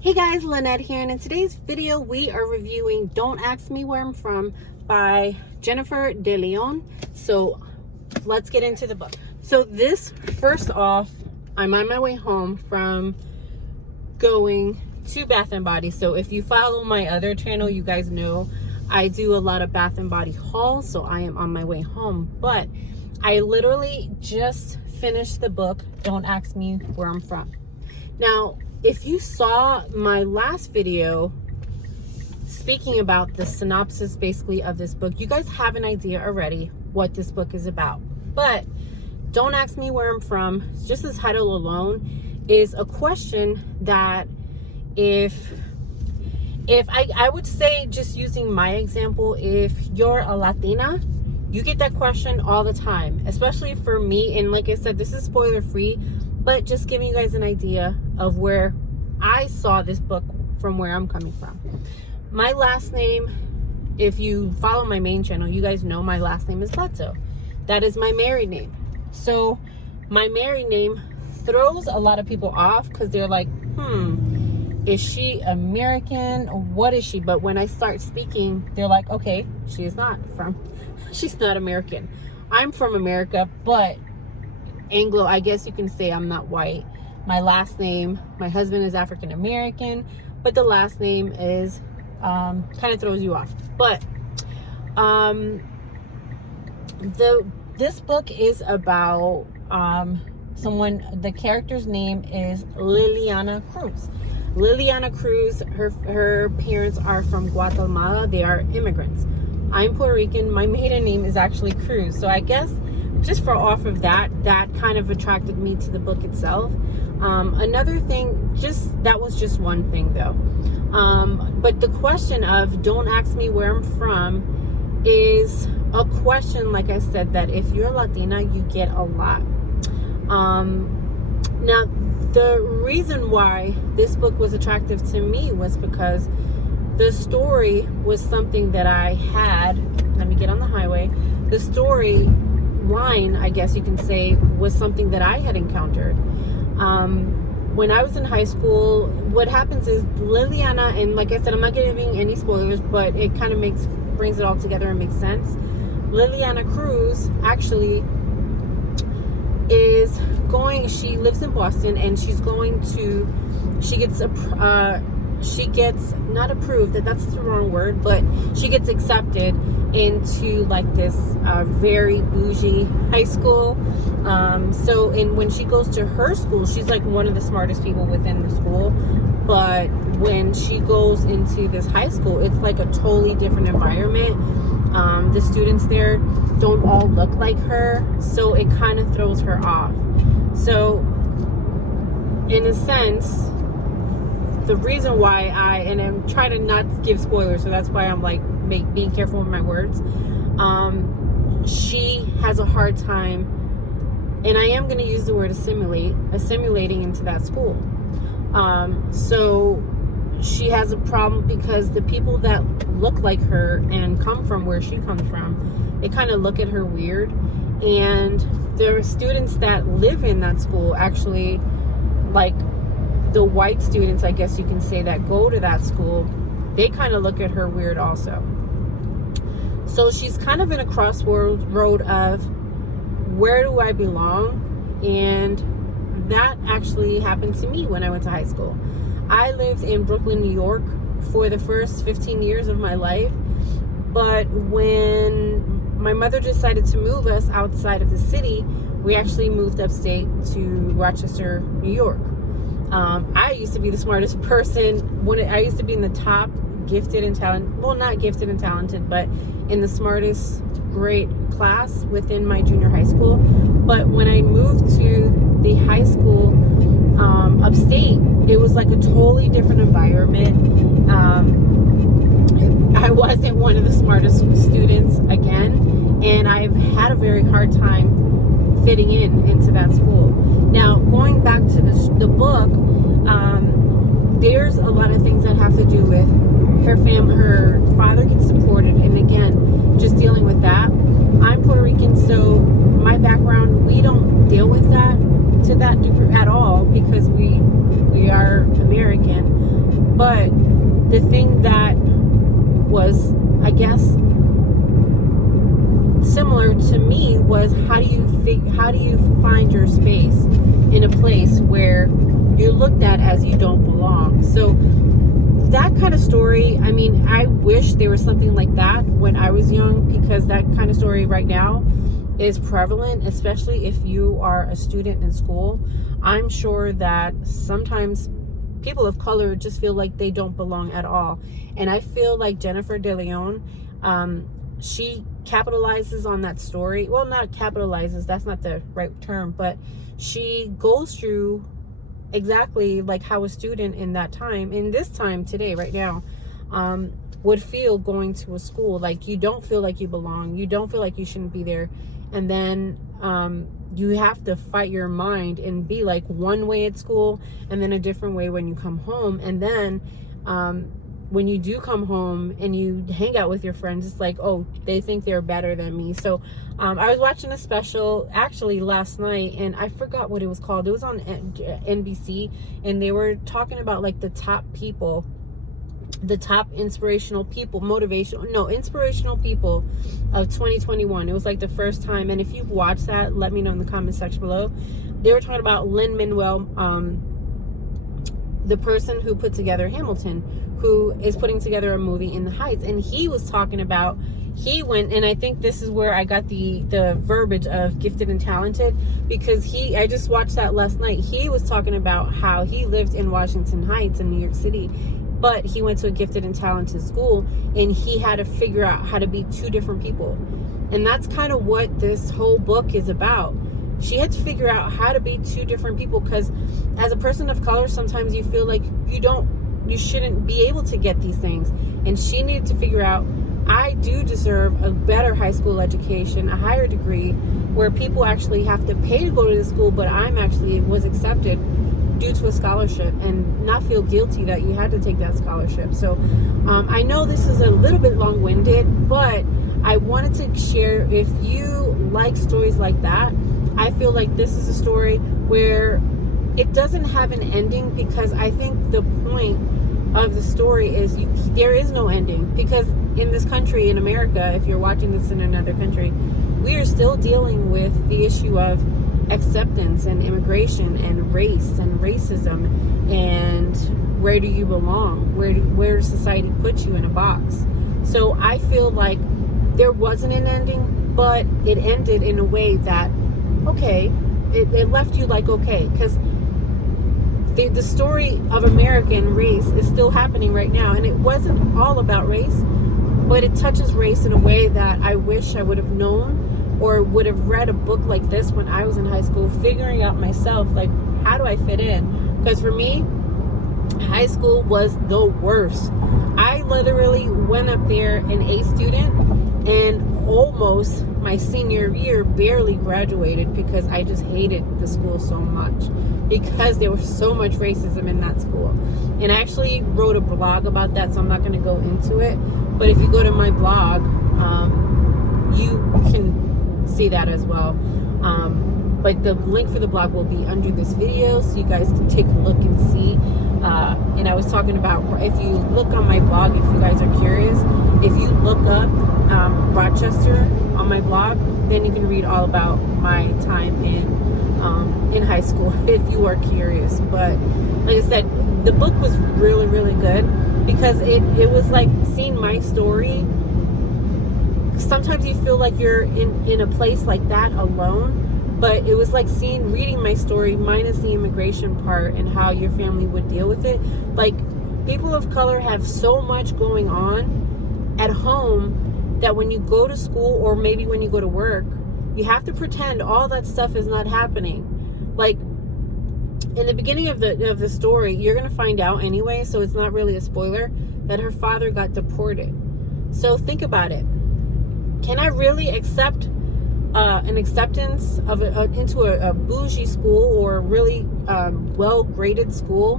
Hey guys, Lynette here, and in today's video we are reviewing Don't Ask Me Where I'm From by Jennifer De Leon. So let's get into the book. So this, first off, I'm on my way home from going to Bath & Body. So if you follow my other channel, you guys know I do a lot of Bath & Body hauls, so I am on my way home. But I literally just finished the book, Don't Ask Me Where I'm From. Now, if you saw my last video speaking about the synopsis basically of this book, you guys have an idea already what this book is about. But Don't Ask Me Where I'm From, just the title alone, is a question that if I would say, just using my example, if you're a Latina, you get that question all the time, especially for me. And like I said, this is spoiler free, but just giving you guys an idea of where I saw this book from, where I'm coming from. My last name, if you follow my main channel, you guys know my last name is Bledsoe. That is my married name. So my married name throws a lot of people off because they're like, is she American? What is she? But when I start speaking, they're like, okay, she's not American. I'm from America, but Anglo, I guess you can say I'm not white. My last name, my husband is African American, but the last name is kind of throws you off. But this book is about someone. The character's name is Liliana Cruz. Liliana Cruz, her parents are from Guatemala. They are immigrants. I'm Puerto Rican. My maiden name is actually Cruz. So I guess just for off of that kind of attracted me to the book itself. Another thing, that was just one thing though. But the question of Don't Ask Me Where I'm From is a question, like I said, that if you're Latina, you get a lot. Now, the reason why this book was attractive to me was because the story was something that I had. Let me get on the highway. The story line, I guess you can say, was something that I had encountered. When I was in high school, what happens is Liliana, and like I said, I'm not giving any spoilers, but it kind of brings it all together and makes sense. Liliana Cruz actually is going, she lives in Boston, and she gets not approved, that's the wrong word, but she gets accepted into like this very bougie high school. So when she goes to her school, she's like one of the smartest people within the school. But when she goes into this high school, it's like a totally different environment. The students there don't all look like her, so it kind of throws her off. So in a sense, the reason why and I'm trying to not give spoilers, so that's why I'm like being careful with my words. She has a hard time, and I am going to use the word assimilating into that school. So she has a problem because the people that look like her and come from where she comes from, they kind of look at her weird. And there are students that live in that school, actually, like the white students, I guess you can say, that go to that school, they kind of look at her weird also. So she's kind of in a crossroad of where do I belong? And that actually happened to me when I went to high school. I lived in Brooklyn, New York for the first 15 years of my life. But when my mother decided to move us outside of the city, we actually moved upstate to Rochester, New York. I used to be the smartest person. I used to be in the top gifted and talented, well, not gifted and talented, but in the smartest grade class within my junior high school. But when I moved to the high school upstate, it was like a totally different environment. I wasn't one of the smartest students again, and I've had a very hard time fitting into that school. Now, going back to the book, there's a lot of things that have to do with her family. Her father gets deported, and again, just dealing with that. I'm Puerto Rican, so my background, we don't deal with that to that degree at all, because we are American. But the thing that was, I guess, similar to me was how do you find your space in a place where you're looked at as you don't belong? So that kind of story, I mean, I wish there was something like that when I was young, because that kind of story right now is prevalent, especially if you are a student in school. I'm sure that sometimes people of color just feel like they don't belong at all. And I feel like Jennifer DeLeon, she capitalizes on that story. Well, not capitalizes, that's not the right term, but she goes through exactly like how a student in that time, in this time today, right now, would feel going to a school. Like, you don't feel like you belong. You don't feel like you shouldn't be there. And then you have to fight your mind and be like one way at school and then a different way when you come home. And then when you do come home and you hang out with your friends, it's like, oh, they think they're better than me. So I was watching a special actually last night, and I forgot what it was called. It was on NBC, and they were talking about like the top people, the top inspirational people of 2021. It was like the first time. And if you've watched that, let me know in the comment section below. They were talking about Lin-Manuel, the person who put together Hamilton, who is putting together a movie in the Heights. And he was talking about, he went, and I think this is where I got the verbiage of gifted and talented, because I just watched that last night. He was talking about how he lived in Washington Heights in New York City, but he went to a gifted and talented school, and he had to figure out how to be two different people. And that's kind of what this whole book is about. She had to figure out how to be two different people, because as a person of color, sometimes you feel like you shouldn't be able to get these things. And she needed to figure out, I do deserve a better high school education, a higher degree, where people actually have to pay to go to the school, but was accepted due to a scholarship, and not feel guilty that you had to take that scholarship. So I know this is a little bit long-winded, but I wanted to share, if you like stories like that, I feel like this is a story where it doesn't have an ending, because I think the point of the story is there is no ending. Because in this country, in America, if you're watching this in another country, we are still dealing with the issue of acceptance and immigration and race and racism, and where do you belong? Where does society put you in a box? So I feel like there wasn't an ending, but it ended in a way that, okay, it left you like, okay, because the story of American race is still happening right now, and it wasn't all about race, but it touches race in a way that I wish I would have known, or would have read a book like this when I was in high school, figuring out myself, like, how do I fit in? Because for me, high school was the worst. I literally went up there an A student, and almost my senior year barely graduated, because I just hated the school so much, because there was so much racism in that school. And I actually wrote a blog about that, so I'm not going to go into it, but if you go to my blog, you can see that as well. But the link for the blog will be under this video, so you guys can take a look and see. And I was talking about, if you look on my blog, if you guys are curious, if you look up Rochester on my blog, then you can read all about my time in high school, if you are curious. But like I said, the book was really, really good, because it was like seeing my story. Sometimes you feel like you're in a place like that alone, but it was like reading my story minus the immigration part and how your family would deal with it. Like, people of color have so much going on at home that when you go to school, or maybe when you go to work, you have to pretend all that stuff is not happening. Like, in the beginning of the story, you're gonna find out anyway, so it's not really a spoiler, that her father got deported. So think about it. Can I really accept an acceptance of into a bougie school, or a really well-graded school?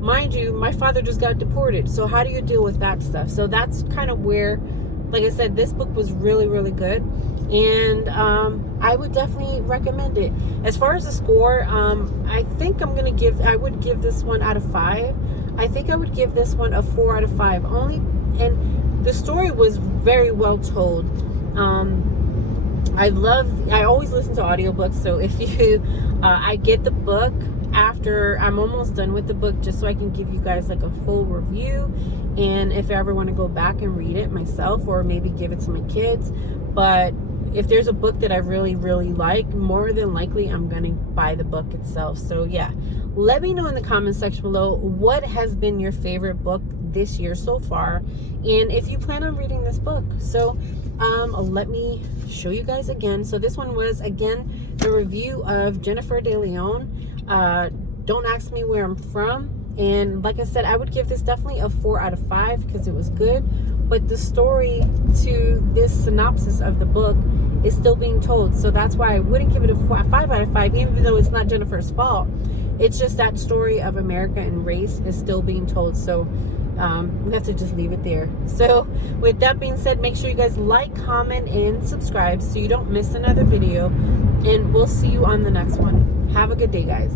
Mind you, my father just got deported. So how do you deal with that stuff? So that's kind of where, like I said, this book was really, really good. And I would definitely recommend it. As far as the score, I think I would give this one out of 5. I think I would give this one a 4 out of 5. Only, and the story was very well told. I always listen to audiobooks, so if you, I get the book after I'm almost done with the book, just so I can give you guys like a full review, and if I ever want to go back and read it myself, or maybe give it to my kids. But if there's a book that I really, really like, more than likely I'm gonna buy the book itself. So yeah, let me know in the comment section below what has been your favorite book this year so far, and if you plan on reading this book. So let me show you guys again. So this one was, again, the review of Jennifer De Leon, Don't Ask Me Where I'm From. And like I said, I would give this definitely a 4 out of 5 because it was good. But the story to this synopsis of the book is still being told. So that's why I wouldn't give it a 5 out of 5, even though it's not Jennifer's fault. It's just that story of America and race is still being told. So we have to just leave it there. So with that being said, make sure you guys like, comment, and subscribe so you don't miss another video. And we'll see you on the next one. Have a good day, guys.